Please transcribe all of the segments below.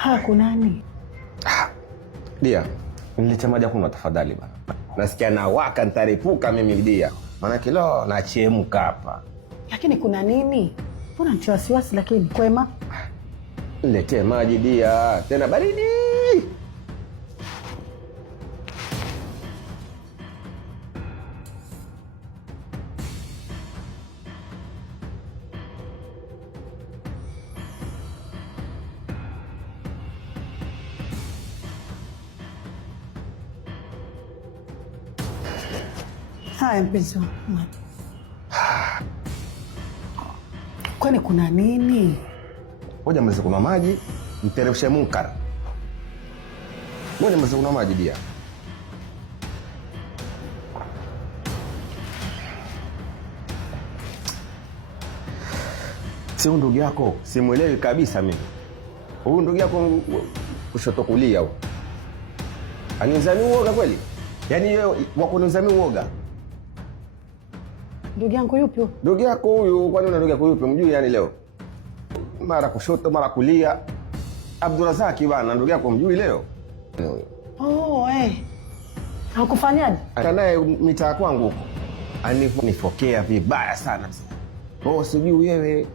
Kunani? Dia, nilete maji kunywa tafadhali bana. Nasikia nawaka nitaripuka mimi Dia. Maana kilo nachemka hapa. Lakini kuna nini? Mbona nitia wasiwasi lakini kwema? Niletee maji Dia, tena baridi. Haya mpenzi wangu. Kwani kuna nini? Ngoja malize kunywa maji, mteremshe munkar. Ngoja malize kunywa maji Dia. Si ndugu yako, simuelewi kabisa mimi. Huyu ndugu yako kushoto kulia huyo. Anizami uoga kweli? Yaani wewe wakunizami uoga. Ndugu yangu yupi? Ndugu yako huyu, kwani una ndugu yako yupi? Mjui yani leo? Mara kushoto, mara kulia. Abdurazaki bana, ndugu yako mjui leo? Hakufanyaje? Naye mitaa kwangu huko. Anifokea vibaya sana. Sijui wewe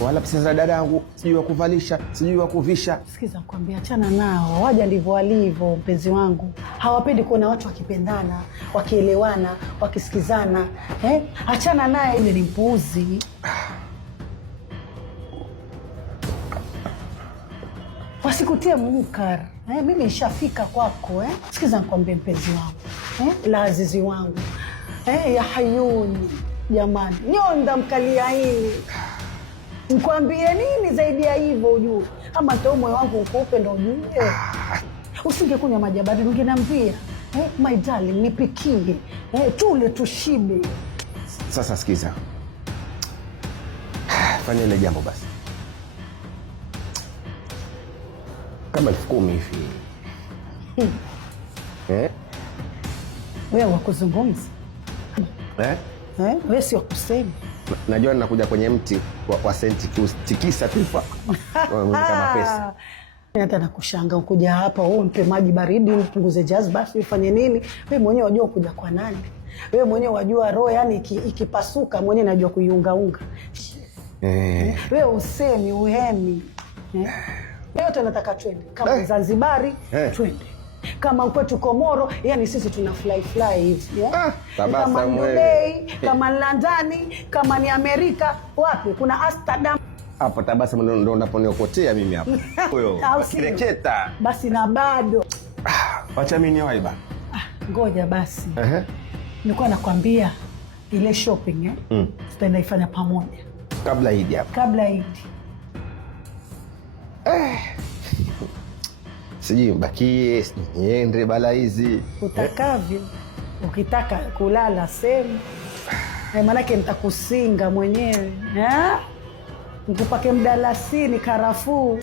wala pesa za dadangu, sijui wa kuvalisha, sijui wa kuvisha. Sikiza nikwambia, achana nao. Waja ndivyo walivyo mpenzi wangu. Hawapendi kuona watu wakipendana, wakielewana, wakisikizana. Achana naye, ile ni mpuuzi. Wasikutie munkar. Mimi nishafika kwako. Sikiza nikwambie mpenzi wangu. La azizi wangu. Ya hayuni. Jamani, nyonda mkalia hili. Nikwambie nini zaidi ya hivyo ujue? Ama ndio moyo wangu ukupe ndo ujue. Usingekunywa maji ya baridi ungeniambia. My darling, nipikie. Tule tushibe. Sasa sikiza. Fanya ile jambo basi. Kama 10,000 hivi. Wewe wakuzungumza. Wewe sio kusema. Najua ninakuja kwenye mti wa senti tikisa tufa. Kama pesa. Hata nakushanga ukuja hapa mpe maji baridi upunguze jazba basi ufanye nini? Wewe mwenyewe unajua kuja kwa nani? Wewe mwenyewe unajua roho yani ikipasuka mwenyewe najua kuiunga. Wewe usemi uhemi. Leo tunataka twende kama Zanzibari twende. Kama kwetu Komoro, yani sisi tuna fly hivi. Kama Dubai, kama London, kama ni Amerika, wapi? Kuna Amsterdam. Hapo Tabasamu ndo unaponiokotea mimi hapo. Huyo kireketa. Basi na bado. Acha mimi niwahi bana. Ngoja basi. Nilikuwa nakwambia ile shopping tutaenda ifanya pamoja. Kabla Eid hapo. Kabla Eid. Sijui mbakie, niende bala hizi. Utakavyo. Ukitaka kulala sema. Maanake nitakusinga mwenyewe. Nikupake mdalasini, karafuu.